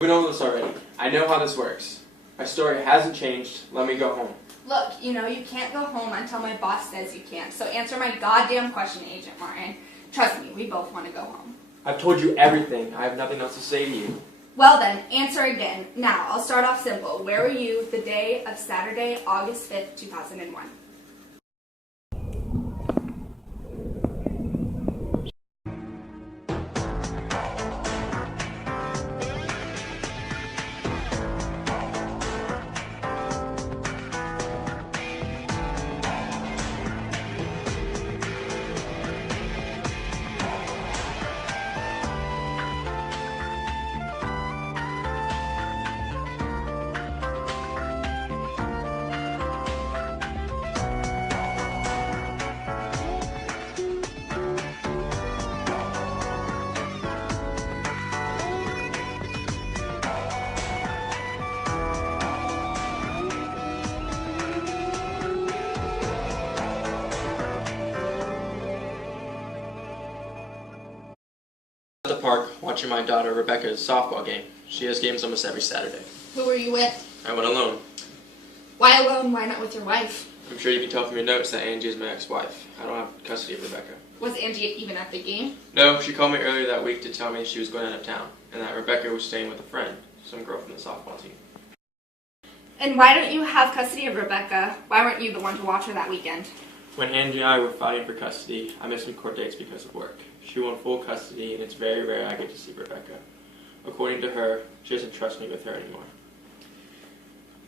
We know this already. I know how this works. My story hasn't changed. Let me go home. Look, you know you can't go home until my boss says you can. So answer my goddamn question, Agent Martin. Trust me, we both want to go home. I've told you everything. I have nothing else to say to you. Well then, answer again. Now, I'll start off simple. Where were you the day of Saturday, August 5th, 2001? At the park watching my daughter Rebecca's softball game. She has games almost every Saturday. Who were you with? I went alone. Why alone? Why not with your wife? I'm sure you can tell from your notes that Angie is my ex-wife. I don't have custody of Rebecca. Was Angie even at the game? No, she called me earlier that week to tell me she was going out of town, and that Rebecca was staying with a friend, some girl from the softball team. And why don't you have custody of Rebecca? Why weren't you the one to watch her that weekend? When Angie and I were fighting for custody, I missed some court dates because of work. She won full custody, and it's very rare I get to see Rebecca. According to her, she doesn't trust me with her anymore.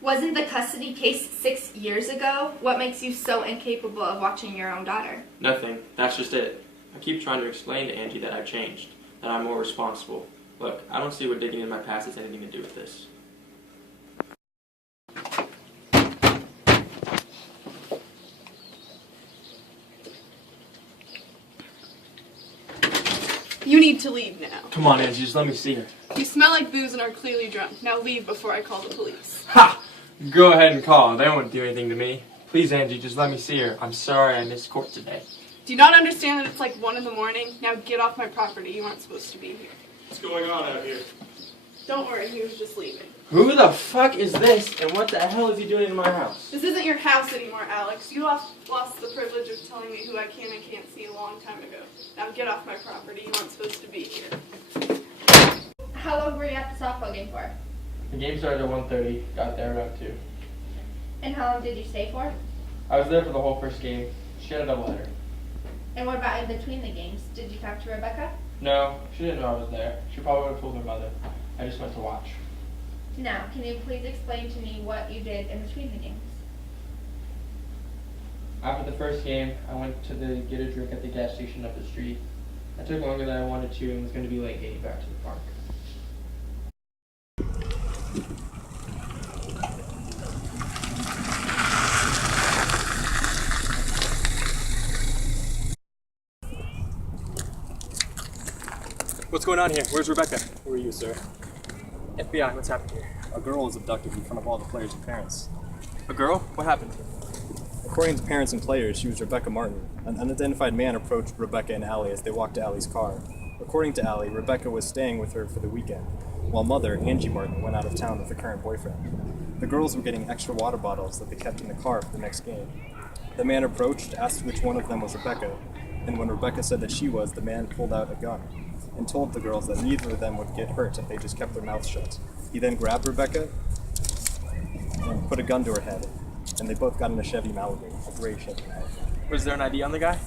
Wasn't the custody case 6 years ago? What makes you so incapable of watching your own daughter? Nothing. That's just it. I keep trying to explain to Angie that I've changed, that I'm more responsible. Look, I don't see what digging in my past has anything to do with this. You need to leave now. Come on, Angie, just let me see her. You smell like booze and are clearly drunk. Now leave before I call the police. Ha! Go ahead and call. They won't do anything to me. Please, Angie, just let me see her. I'm sorry I missed court today. Do you not understand that it's like 1 in the morning? Now get off my property. You aren't supposed to be here. What's going on out here? Don't worry, he was just leaving. Who the fuck is this, and what the hell is he doing in my house? This isn't your house anymore, Alex. You lost the privilege of telling me who I can and can't see a long time ago. Now get off my property. You aren't supposed to be here. How long were you at the softball game for? The game started at 1:30, got there around 2. And how long did you stay for? I was there for the whole first game. She had a doubleheader. And what about in between the games? Did you talk to Rebecca? No, she didn't know I was there. She probably would have told her mother. I just went to watch. Now, can you please explain to me what you did in between the games? After the first game, I went to get a drink at the gas station up the street. I took longer than I wanted to and was going to be late getting back to the park. What's going on here? Where's Rebecca? Who are you, sir? FBI, what's happened here? A girl was abducted in front of all the players and parents. A girl? What happened? According to parents and players, she was Rebecca Martin. An unidentified man approached Rebecca and Allie as they walked to Allie's car. According to Allie, Rebecca was staying with her for the weekend, while mother, Angie Martin, went out of town with her current boyfriend. The girls were getting extra water bottles that they kept in the car for the next game. The man approached, asked which one of them was Rebecca, and when Rebecca said that she was, the man pulled out a gun and told the girls that neither of them would get hurt if they just kept their mouths shut. He then grabbed Rebecca and put a gun to her head, and they both got in a Chevy Malibu, a gray Chevy Malibu. Was there an ID on the guy?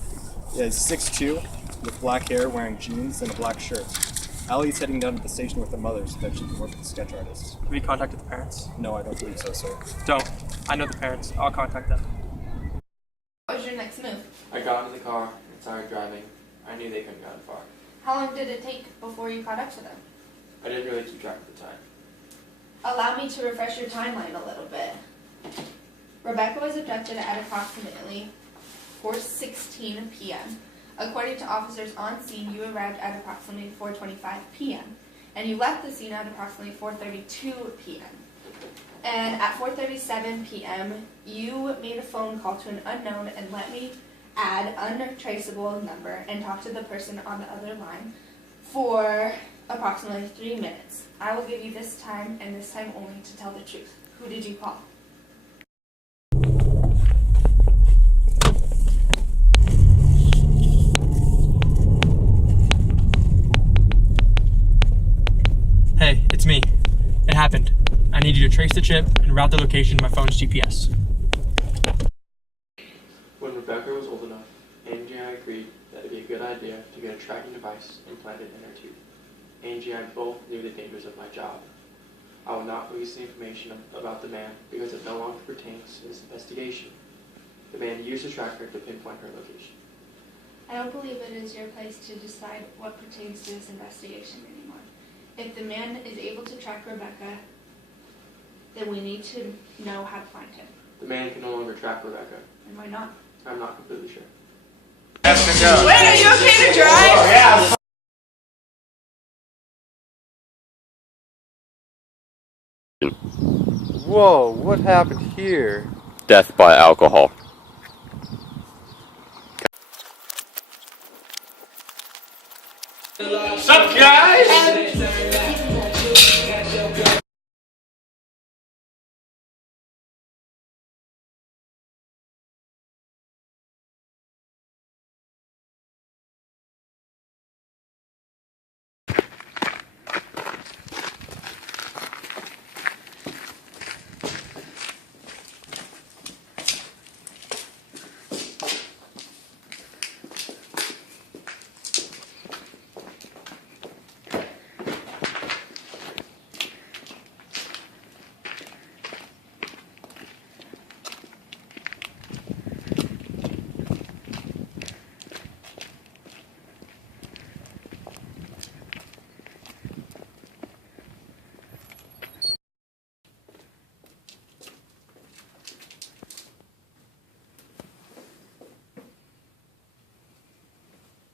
Yeah, he's 6'2", with black hair, wearing jeans and a black shirt. Allie's heading down to the station with her mother so that she can work with the sketch artist. Have you contacted the parents? No, I don't believe so, sir. Don't. I know the parents. I'll contact them. What was your next move? I got into the car and started driving. I knew they couldn't have gotten far. How long did it take before you caught up to them? I didn't really keep track of the time. Allow me to refresh your timeline a little bit. Rebecca was abducted at approximately 4:16 p.m. According to officers on scene, you arrived at approximately 4:25 p.m. and you left the scene at approximately 4:32 p.m. And at 4:37 p.m., you made a phone call to an unknown and let me add untraceable number and talk to the person on the other line for approximately 3 minutes. I will give you this time and this time only to tell the truth. Who did you call? Hey, it's me. It happened. I need you to trace the chip and route the location to my phone's GPS. When Rebecca was old enough, Angie and I agreed that it would be a good idea to get a tracking device implanted in her tooth. Angie and I both knew the dangers of my job. I will not release the information about the man because it no longer pertains to this investigation. The man used the tracker to pinpoint her location. I don't believe it is your place to decide what pertains to this investigation anymore. If the man is able to track Rebecca, then we need to know how to find him. The man can no longer track Rebecca. And why not? I'm not completely sure. Wait, are you okay to drive? Whoa, what happened here? Death by alcohol. What's up, guys?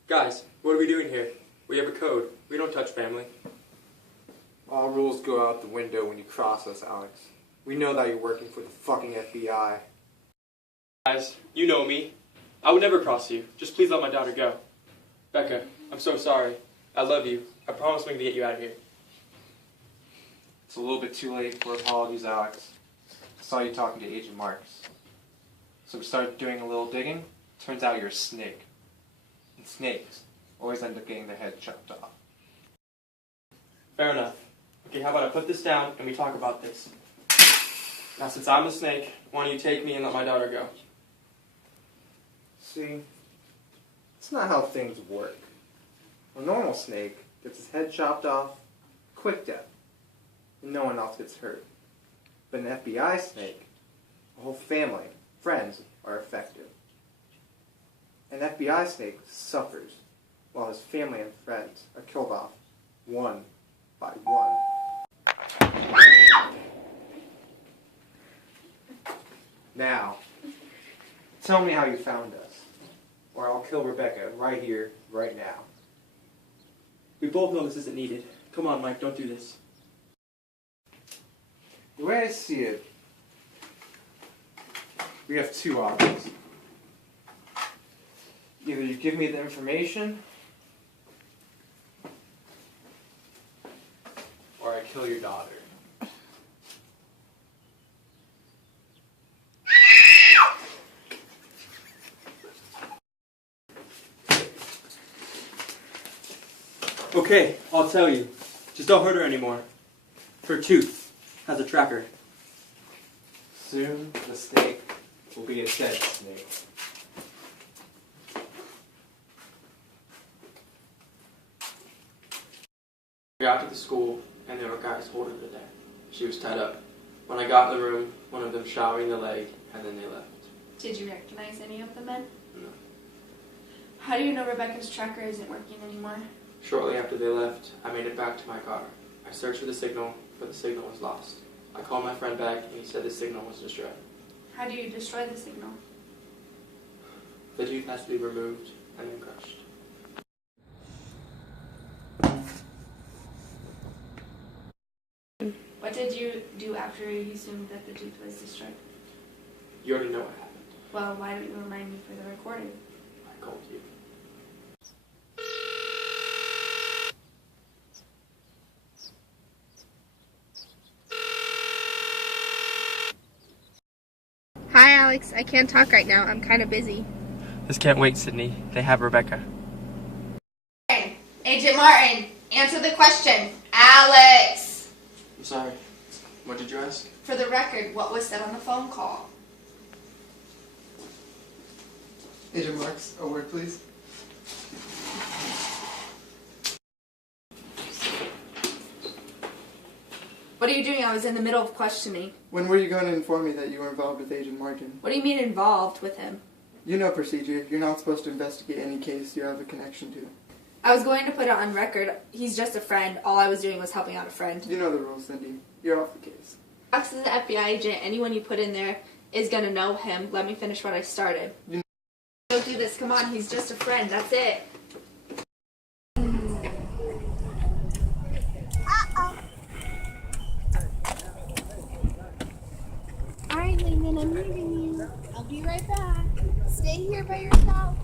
Guys, what are we doing here? We have a code. We don't touch family. All rules go out the window when you cross us, Alex. We know that you're working for the fucking FBI. Guys, you know me. I would never cross you. Just please let my daughter go. Becca, I'm so sorry. I love you. I promise I'm going to get you out of here. It's a little bit too late for apologies, Alex. I saw you talking to Agent Marks. So we started doing a little digging. Turns out you're a snake. And snakes always end up getting their head chopped off. Fair enough. Okay, how about I put this down and we talk about this. Now, since I'm a snake, why don't you take me and let my daughter go? See, it's not how things work. A normal snake gets his head chopped off, quick death, and no one else gets hurt. But an FBI snake, the whole family, friends are affected. An FBI snake suffers while his family and friends are killed off one by one. Now, tell me how you found us, or I'll kill Rebecca right here, right now. We both know this isn't needed. Come on, Mike, don't do this. The way I see it, we have two options. Either you give me the information, or I kill your daughter. Okay, I'll tell you. Just don't hurt her anymore. Her tooth has a tracker. Soon, the snake will be a dead snake. I got to the school, and there were guys holding her there. She was tied up. When I got in the room, one of them shot me in the leg, and then they left. Did you recognize any of the men? No. How do you know Rebecca's tracker isn't working anymore? Shortly after they left, I made it back to my car. I searched for the signal, but the signal was lost. I called my friend back, and he said the signal was destroyed. How do you destroy the signal? The tooth has to be removed and then crushed. What did you do after you assumed that the tooth was destroyed? You already know what happened. Well, why don't you remind me for the recording? I called you. Alex, I can't talk right now. I'm kind of busy. This can't wait, Sydney. They have Rebecca. Agent Martin, answer the question. Alex! I'm sorry. What did you ask? For the record, what was said on the phone call? Agent Marks, a word please. What are you doing? I was in the middle of questioning. When were you going to inform me that you were involved with Agent Martin? What do you mean involved with him? You know procedure. You're not supposed to investigate any case you have a connection to. I was going to put it on record. He's just a friend. All I was doing was helping out a friend. You know the rules, Cindy. You're off the case. Alex is an FBI agent. Anyone you put in there is going to know him. Let me finish what I started. Don't do this. Come on. He's just a friend. That's it. Alright, Lehman, I'm leaving you. I'll be right back. Stay here by yourself.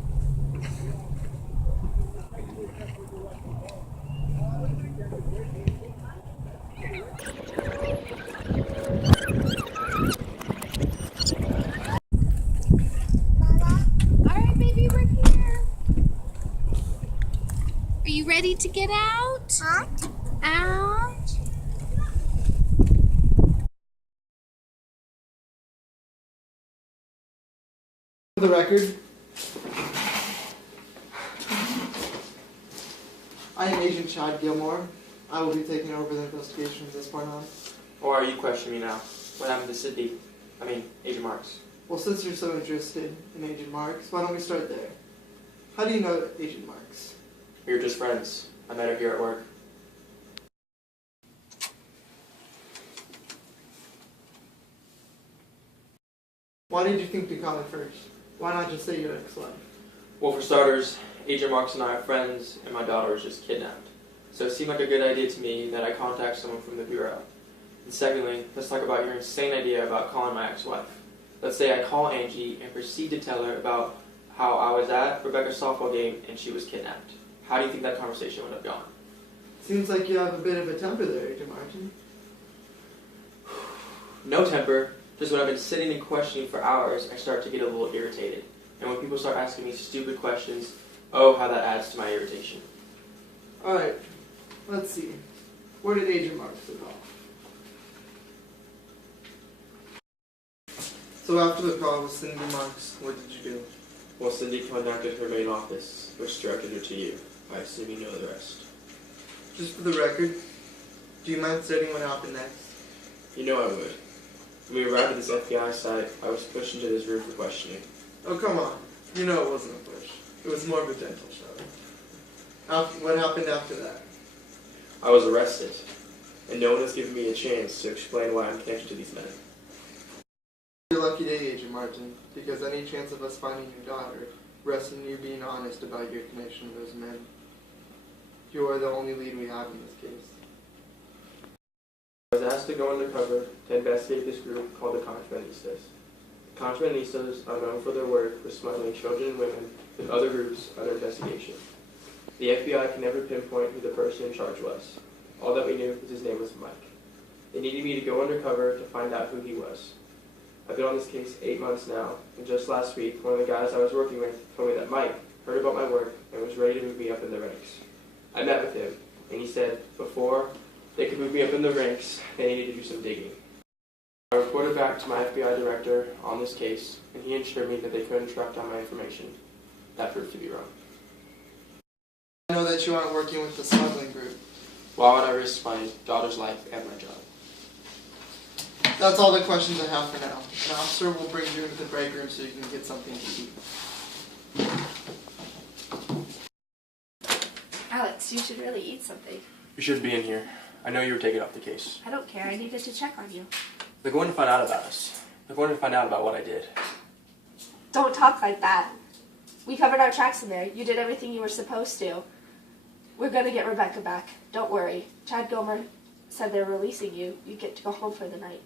Alright, baby, we're here. Are you ready to get out? Huh? Out. For the record, I am Agent Chad Gilmore. I will be taking over the investigation from this point on. Or are you questioning me now? What happened to Sydney? Agent Marks. Well, since you're so interested in Agent Marks, why don't we start there? How do you know Agent Marks? We were just friends. I met her here at work. Why did you think to call me first? Why not just say your ex-wife? Well, for starters, Agent Marks and I are friends, and my daughter was just kidnapped. So it seemed like a good idea to me that I contact someone from the Bureau. And secondly, let's talk about your insane idea about calling my ex-wife. Let's say I call Angie and proceed to tell her about how I was at Rebecca's softball game and she was kidnapped. How do you think that conversation would have gone? Seems like you have a bit of a temper there, Agent Martin. No temper. Just when I've been sitting and questioning for hours, I start to get a little irritated. And when people start asking me stupid questions, oh, how that adds to my irritation. Alright, let's see. Where did Agent Marks go? So after the call with Cindy Marks, what did you do? Well, Cindy contacted her main office, which directed her to you. I assume you know the rest. Just for the record, do you mind stating what happened next? You know I would. When we arrived at this FBI site, I was pushed into this room for questioning. Oh, come on. You know it wasn't a push. It was more of a gentle shove. What happened after that? I was arrested, and no one has given me a chance to explain why I'm connected to these men. Your lucky day, Agent Martin, because any chance of us finding your daughter rests in you being honest about your connection to those men. You are the only lead we have in this case. I was asked to go undercover to investigate this group called the Contrabandistas. The Contrabandistas are known for their work with smuggling children and women with other groups under investigation. The FBI can never pinpoint who the person in charge was. All that we knew was his name was Mike. They needed me to go undercover to find out who he was. I've been on this case 8 months now, and just last week, one of the guys I was working with told me that Mike heard about my work and was ready to move me up in the ranks. I met with him, and he said before they could move me up in the ranks, they needed to do some digging. I reported back to my FBI director on this case, and he assured me that they couldn't track down my information. That proved to be wrong. I know that you aren't working with the smuggling group. Why would I risk my daughter's life and my job? That's all the questions I have for now. An officer will bring you into the break room so you can get something to eat. Alex, you should really eat something. You should be in here. I know you were taken off the case. I don't care. I needed to check on you. They're going to find out about us. They're going to find out about what I did. Don't talk like that. We covered our tracks in there. You did everything you were supposed to. We're going to get Rebecca back. Don't worry. Chad Gilmer said they're releasing you. You get to go home for the night.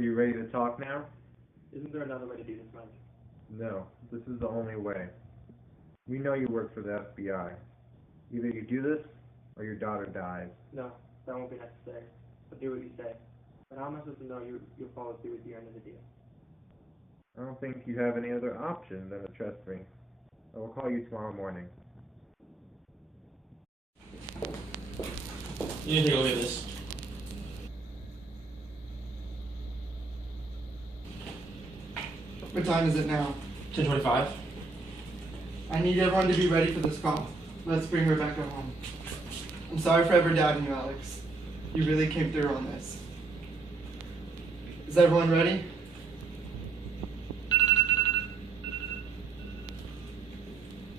you ready to talk now? Isn't there another way to do this, Mike? No, this is the only way. We know you work for the FBI. Either you do this, or your daughter dies. No, that won't be necessary. I'll do what you say. But how am I supposed to know you'll follow through with your end of the deal? I don't think you have any other option than to trust me. I will call you tomorrow morning. You need to take a look at this. What time is it now? 10:25. I need everyone to be ready for this call. Let's bring Rebecca home. I'm sorry for ever doubting you, Alex. You really came through on this. Is everyone ready?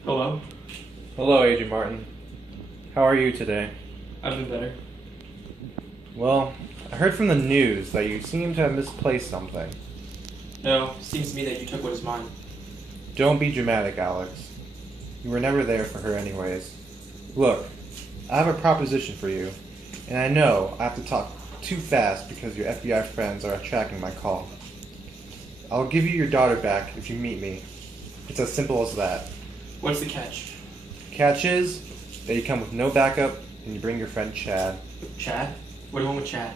Hello? Hello, Agent Martin. How are you today? I've been better. Well, I heard from the news that you seem to have misplaced something. No, it seems to me that you took what is mine. Don't be dramatic, Alex. You were never there for her anyways. Look, I have a proposition for you, and I know I have to talk too fast because your FBI friends are tracking my call. I'll give you your daughter back if you meet me. It's as simple as that. What's the catch? Catch is that you come with no backup and you bring your friend Chad. Chad? What do you want with Chad?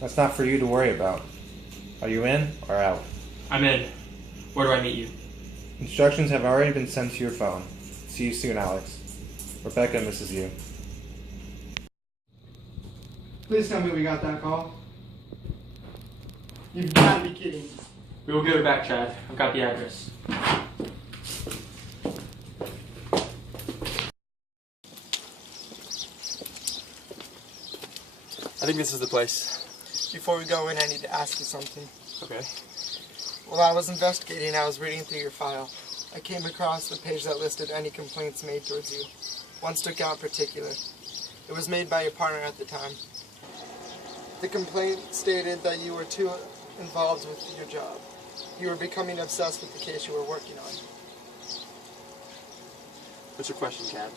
That's not for you to worry about. Are you in or out? I'm in. Where do I meet you? Instructions have already been sent to your phone. See you soon, Alex. Rebecca misses you. Please tell me we got that call. You've got to be kidding. We will give it back, Chad. I've got the address. I think this is the place. Before we go in, I need to ask you something. Okay. While I was investigating, I was reading through your file. I came across the page that listed any complaints made towards you. One stuck out in particular. It was made by your partner at the time. The complaint stated that you were too involved with your job. You were becoming obsessed with the case you were working on. What's your question, Chad?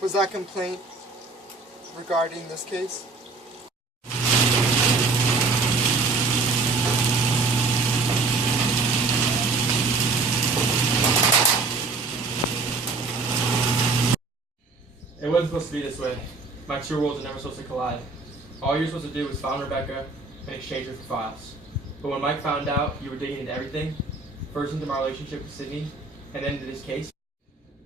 Was that complaint regarding this case? It wasn't supposed to be this way. My two worlds are never supposed to collide. All you're supposed to do was find Rebecca and exchange her for files. But when Mike found out you were digging into everything, first into my relationship with Sydney, and then into this case,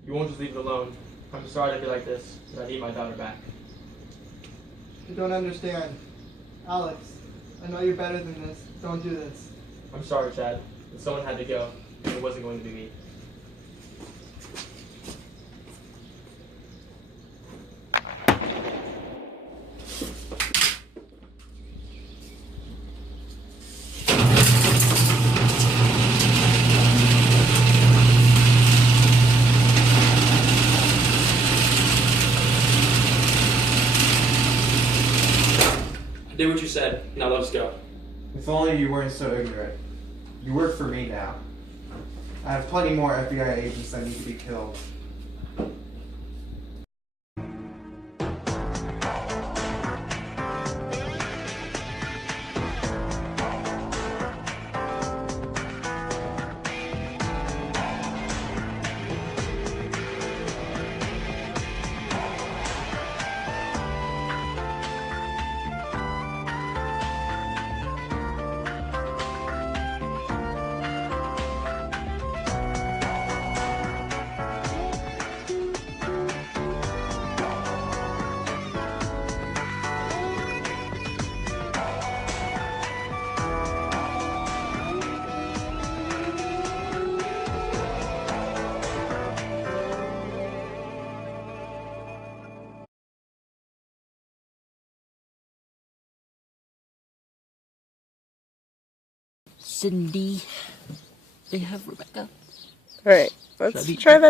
you won't just leave it alone. I'm sorry to be like this, but I need my daughter back. I don't understand. Alex, I know you're better than this. Don't do this. I'm sorry, Chad, but someone had to go, and it wasn't going to be me. I did what you said. Now let us go. If only you weren't so ignorant. You work for me now. I have plenty more FBI agents that need to be killed. Cindy, they have Rebecca. Alright, let's try that.